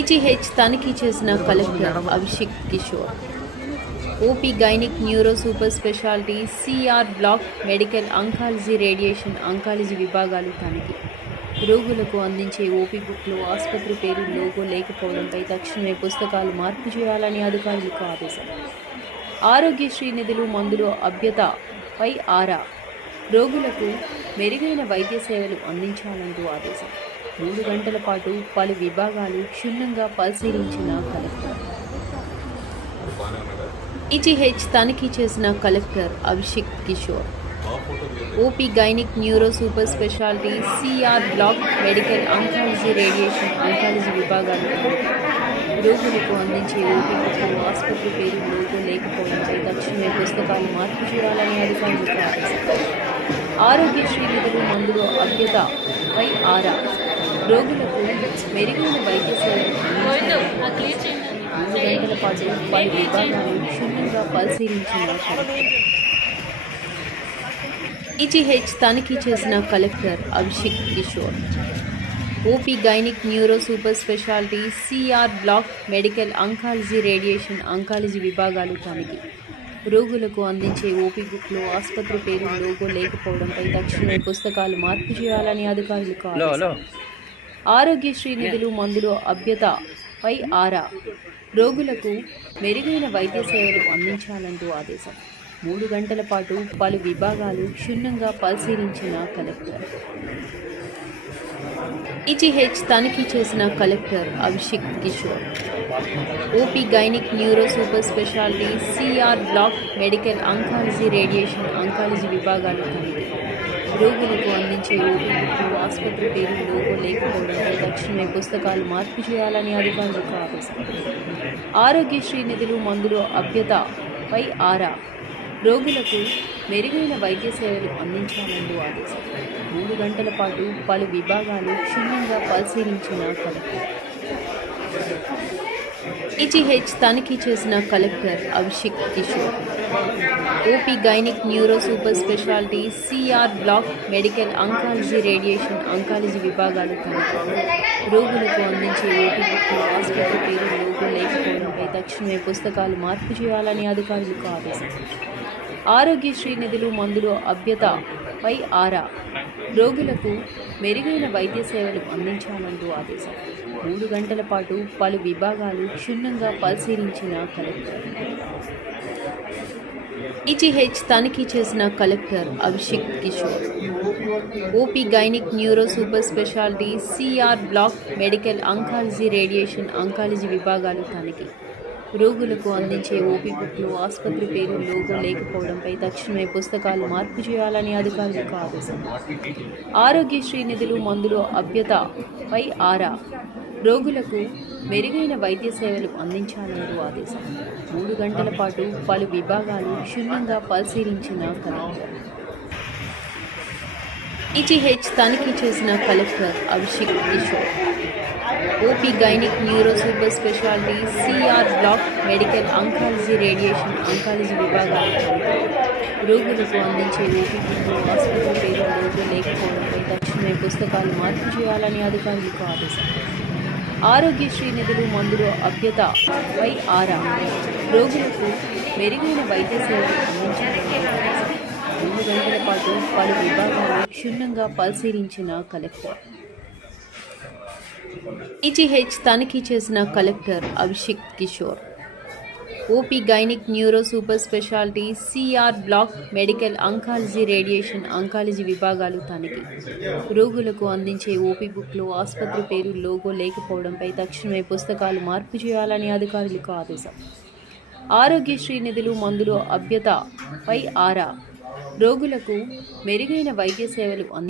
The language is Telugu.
ఈజీహెచ్ తనిఖీ చేసిన collector Abhishek Kishore. OP gynaec neuro super speciality CR block medical oncology radiation oncology విభాగాలు తనిఖీ. రోగులకు అందించే ఓపీ బుక్లో ఆసుపత్రి పేరు లోగో లేకపోవడంపై తక్షణమే పుస్తకాలు మార్పు చేయాలని అధికారులకు ఆదేశం. ఆరోగ్యశ్రీ నిధులు మందులు అభ్యతపై ఆరా. రోగులకు మెరుగైన వైద్య సేవలు అందించాలంటూ ఆదేశం. 3 గంటల పాటు పలు విభాగాలు క్షుణ్ణంగా పరిశీలించిన కలెక్టర్. ఈజీహెచ్ తనిఖీ చేసిన collector Abhishek Kishore. OP gynaec neuro super speciality CR block medical oncology radiation oncology విభాగాలు రోగులకు అందించే ఓపీ బుక్లో ఆసుపత్రి పేరు లోగో లేకపోవడంపై తక్షణమే పుస్తకాలు మార్పు చేయాలని అధికారులకు ఆదేశం. ఆరోగ్యశ్రీ నిధులు మందులు అభ్యతపై ఆరా. రోగులకు మెరుగైన వైద్య సేవలు 3 గంటల పాటు పలు విభాగాలు క్షుణ్ణంగా పరిశీలించిన కలెక్టర్. ఈజీహెచ్ తనిఖీ చేసిన collector Abhishek Kishore. OP gynaec neuro super speciality CR block medical oncology radiation oncology విభాగాలు తనిఖీ. రోగులకు అందించే ఓపీ బుక్లో ఆసుపత్రి పేరు లోగో లేకపోవడంపై తక్షణమే పుస్తకాలు మార్పు చేయాలని అధికారులకు ఆదేశం. ఆరోగ్యశ్రీ నిధులు మందులు అభ్యతపై ఆరా. రోగులకు మెరుగైన వైద్య సేవలు అందించాలంటూ ఆదేశం. 3 గంటల పాటు పలు విభాగాలు క్షుణ్ణంగా పరిశీలించిన కలెక్టర్. ఈజీహెచ్ తనిఖీ చేసిన collector Abhishek Kishore. OP gynaec neuro super speciality CR block medical oncology radiation oncology విభాగాలు తనిఖీ. రోగులకు అందించే ఓపీ బుక్లో ఆసుపత్రి పేరు లోగో లేకపోవడంపై తక్షణమే పుస్తకాలు మార్పు చేయాలని అధికారులకు ఆదేశం. ఆరోగ్యశ్రీ నిధులు మందులు అభ్యతపై ఆరా. రోగులకు మెరుగైన వైద్య సేవలు అందించాలంటూ ఆదేశం. 3 గంటల పాటు పలు విభాగాలు క్షుణ్ణంగా పరిశీలించిన కలెక్టర్. ఈజీహెచ్ తనిఖీ చేసిన collector Abhishek Kishore. OP gynaec neuro super speciality CR block medical oncology radiation oncology విభాగాలు తనిఖీ. రోగులకు అందించే ఓపీ బుక్లో ఆసుపత్రి పేరు లోగో లేకపోవడంపై తక్షణమే పుస్తకాలు మార్పు చేయాలని అధికారులకు ఆదేశం. ఆరోగ్యశ్రీ నిధులు మందులు అభ్యతపై ఆరా. రోగులకు మెరుగైన వైద్య సేవలు అందించాలంటూ ఆదేశం. 3 గంటల పాటు పలు విభాగాలు క్షుణ్ణంగా పరిశీలించిన కలెక్టర్. ఈజీహెచ్ తనిఖీ చేసిన collector Abhishek Kishore. OP gynaec neuro super speciality CR block medical oncology radiation oncology విభాగాలు తనిఖీ. రోగులకు అందించే ఓపీ బుక్లో ఆసుపత్రి పేరు లోగో లేకపోవడంపై తక్షణమే పుస్తకాలు మార్పు చేయాలని అధికారులకు ఆదేశం. ఆరోగ్యశ్రీ నిధులు మందులు అభ్యతపై ఆరా. రోగులకు మెరుగైన వైద్య సేవలు అందించాలంటూ ఆదేశం. 3 గంటల పాటు పలు విభాగాలు క్షుణ్ణంగా పరిశీలించిన కలెక్టర్. ఈజీహెచ్ తనిఖీ చేసిన collector Abhishek Kishore. OP gynaec neuro super speciality CR block medical oncology radiation oncology విభాగాలు తనిఖీ. రోగులకు అందించే ఓపీ బుక్లో ఆసుపత్రి పేరు లోగో లేకపోవడంపై తక్షణమే పుస్తకాలు మార్పు చేయాలని అధికారులకు ఆదేశం. ఆరోగ్యశ్రీ నిధులు మందులు అభ్యతపై ఆరా. రోగులకు మెరుగైన వైద్య సేవలు అందించాలని ఆదేశం. 3 గంటల పాటు పలు విభాగాలు క్షుణ్ణంగా పరిశీలించిన కలెక్టర్. ఈజీహెచ్ తనిఖీ చేసిన collector Abhishek Kishore. OP gynaec neuro super speciality CR block medical oncology radiation oncology విభాగాలు తనిఖీ. రోగులకు అందించే ఓపీ బుక్లో ఆసుపత్రి పేరు లోగో లేకపోవడంపై తక్షణమే పుస్తకాలు మార్పు చేయాలని అధికారులకు ఆదేశం. ఆరోగ్యశ్రీ నిధులు మందులు అభ్యతపై ఆరా. రోగులకు మెరుగైన వైద్య సేవలు